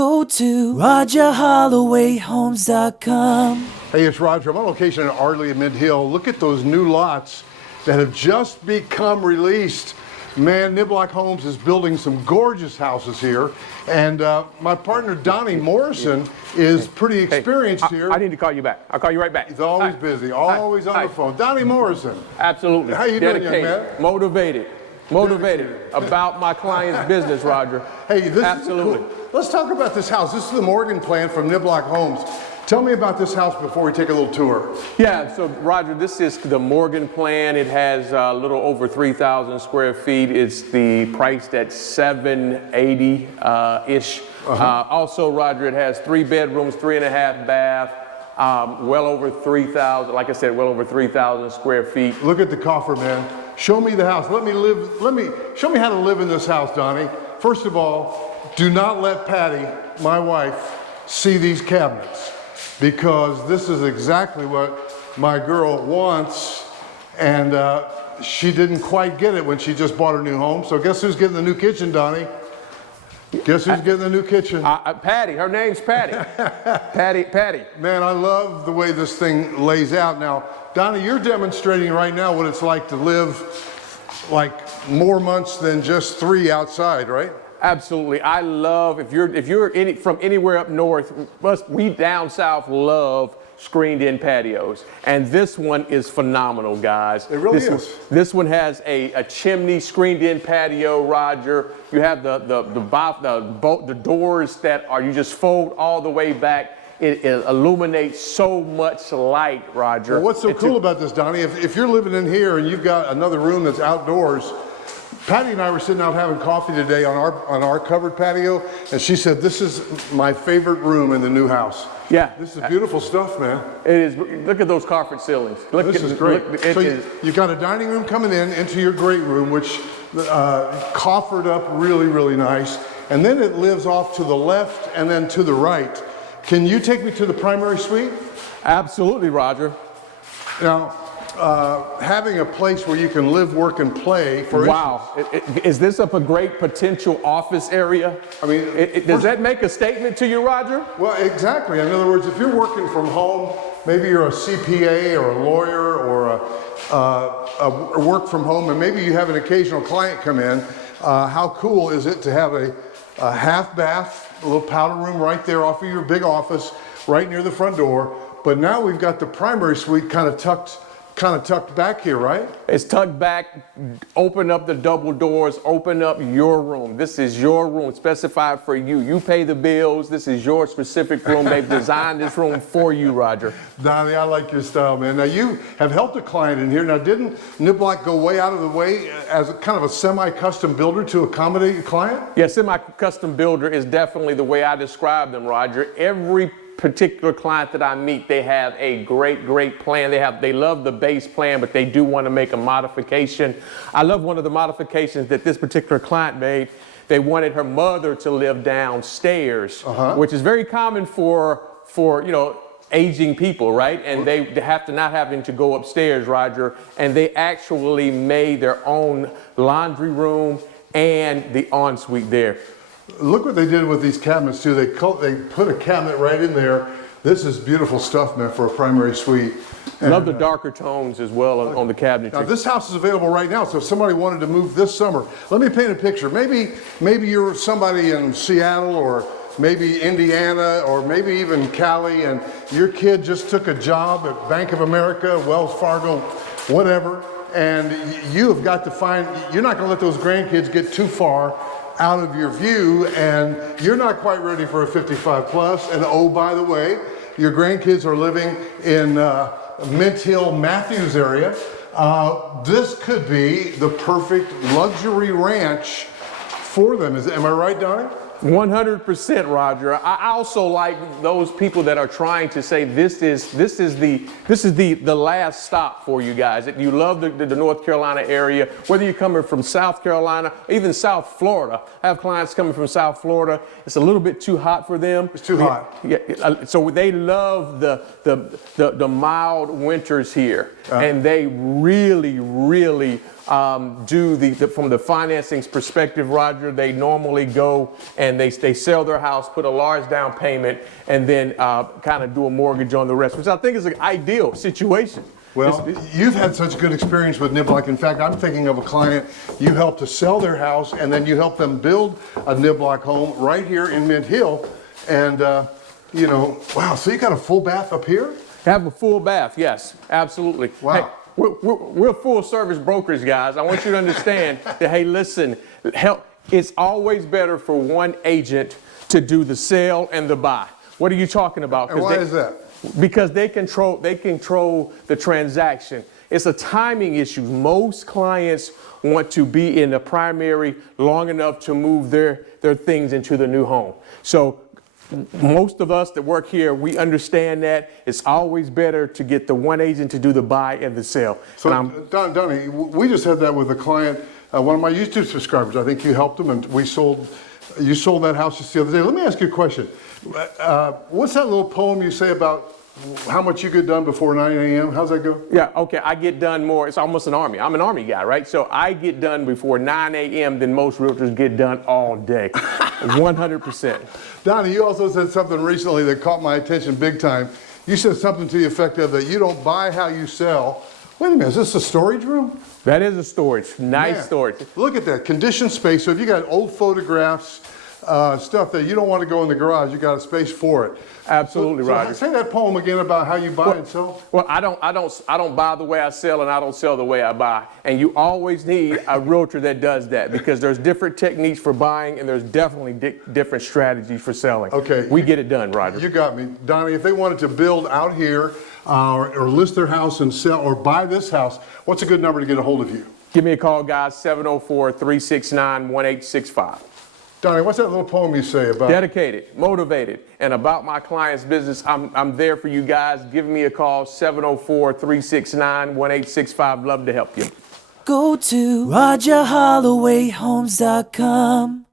go to RogerHollowayHomes.com. Hey, it's Roger. I'm on location in Ardley and Mid Hill. Look at those new lots that have just become released. Man, Niblock Homes is building some gorgeous houses here. And my partner, Donnie Morrison, is pretty experienced here. I need to call you back. I'll call you right back. He's always busy, always on the phone. Donnie Morrison. Absolutely. How you doing, young man? Motivated about my client's business, Roger. Hey, this absolutely. Is cool. Let's talk about this house. This is the Morgan plan from Niblock Homes. Tell me about this house before we take a little tour. Yeah, so Roger, this is the Morgan plan. It has a little over 3,000 square feet. It's priced at $780-ish. Also, Roger, it has 3 bedrooms, 3.5 bath, well over 3,000, like I said, well over 3,000 square feet. Look at the coffer, man. Show me the house. Show me how to live in this house, Donnie. First of all, do not let Patty, my wife, see these cabinets, because this is exactly what my girl wants, and she didn't quite get it when she just bought her new home. So guess who's getting the new kitchen, Donnie? Guess who's getting the new kitchen? Patty, her name's Patty. Patty. Man, I love the way this thing lays out. Now, Donnie, you're demonstrating right now what it's like to live like more months than just 3 outside, right? Absolutely. I love, if you're from anywhere up north, we down south love screened in patios. And this one is phenomenal, guys. It really is. This one has a chimney screened in patio, Roger. You have the doors that you just fold all the way back. It illuminates so much light, Roger. Well, what's so cool about this, Donnie, if you're living in here and you've got another room that's outdoors, Patty and I were sitting out having coffee today on our covered patio, and she said, this is my favorite room in the new house. Yeah. This is beautiful stuff, man. It is. Look at those carpet ceilings. This is great. So you've got a dining room coming into your great room, which coffered up really, really nice. And then it lives off to the left and then to the right. Can you take me to the primary suite? Absolutely, Roger. Now, having a place where you can live, work, and play, for instance. Is this up a great potential office area? I mean, does that make a statement to you, Roger? Well, exactly. In other words, if you're working from home, maybe you're a CPA or a lawyer or a work from home, and maybe you have an occasional client come in, how cool is it to have a half bath, a little powder room right there off of your big office, right near the front door. But now we've got the primary suite kind of tucked back here, right? It's tucked back. Open up the double doors, open up your room. This is your room, specified for you. You pay the bills. This is your specific room. They've designed this room for you, Roger. Donnie, I like your style, man. Now, you have helped a client in here. Now, didn't Niblock go way out of the way as kind of a semi-custom builder to accommodate your client? Yeah, semi-custom builder is definitely the way I describe them, Roger. Every particular client that I meet, they have a great plan. They love the base plan, but they do want to make a modification. I love one of the modifications that this particular client made. They wanted her mother to live downstairs, which is very common for aging people, right? And they have to not having to go upstairs, Roger. And they actually made their own laundry room and the ensuite there. Look what they did with these cabinets too. They put a cabinet right in there. This is beautiful stuff, man, for a primary suite. And love the darker tones as well on the cabinetry. Now this house is available right now, so if somebody wanted to move this summer, let me paint a picture. Maybe you're somebody in Seattle or maybe Indiana or maybe even Cali, and your kid just took a job at Bank of America, Wells Fargo, whatever, and you have got to find, you're not going to let those grandkids get too far out of your view, and you're not quite ready for a 55 plus. And oh, by the way, your grandkids are living in Mint Hill, Matthews area. This could be the perfect luxury ranch for them. Am I right, Donnie? 100%, Roger. I also like those people that are trying to say this is the last stop for you guys. That you love the North Carolina area, whether you're coming from South Carolina, even South Florida. I have clients coming from South Florida. It's a little bit too hot for them. It's too hot. Yeah, so they love the mild winters here, and they really do from the financing perspective, Roger, they normally go and they sell their house, put a large down payment, and then kind of do a mortgage on the rest, which I think is an ideal situation. Well, you've had such good experience with Niblock. In fact, I'm thinking of a client you helped to sell their house, and then you helped them build a Niblock home right here in Mint Hill. And, you know, wow, so you got a full bath up here? Have a full bath, yes, absolutely. Wow. Hey, we're full service brokers, guys. I want you to understand that, hey, listen, it's always better for one agent to do the sell and the buy. What are you talking about? And why is that? Because they control the transaction. It's a timing issue. Most clients want to be in the primary long enough to move their things into the new home. So most of us that work here, we understand that it's always better to get the one agent to do the buy and the sell. So, Donnie, we just had that with a client, one of my YouTube subscribers. I think you helped them, and you sold that house just the other day. Let me ask you a question. What's that little poem you say about how much you get done before 9 a.m.? How's that go? Yeah, okay, I get done more. It's almost an army. I'm an army guy, right? So I get done before 9 a.m. than most realtors get done all day. 100%. Donnie, you also said something recently that caught my attention big time. You said something to the effect of that you don't buy how you sell. Wait a minute, is this a storage room? That is a storage, nice Man, storage. Look at that, conditioned space. So if you got old photographs, stuff that you don't want to go in the garage, you got a space for it. Absolutely, Roger. Say that poem again about how you buy and sell. Well, I don't buy the way I sell, and I don't sell the way I buy. And you always need a realtor that does that, because there's different techniques for buying, and there's definitely different strategies for selling. Okay. We get it done, Roger. You got me. Donnie, if they wanted to build out here or list their house and sell or buy this house, what's a good number to get a hold of you? Give me a call, guys, 704-369-1865. Donnie, what's that little poem you say about? Dedicated, motivated, and about my client's business. I'm there for you guys. Give me a call, 704-369-1865. Love to help you. Go to RogerHollowayHomes.com.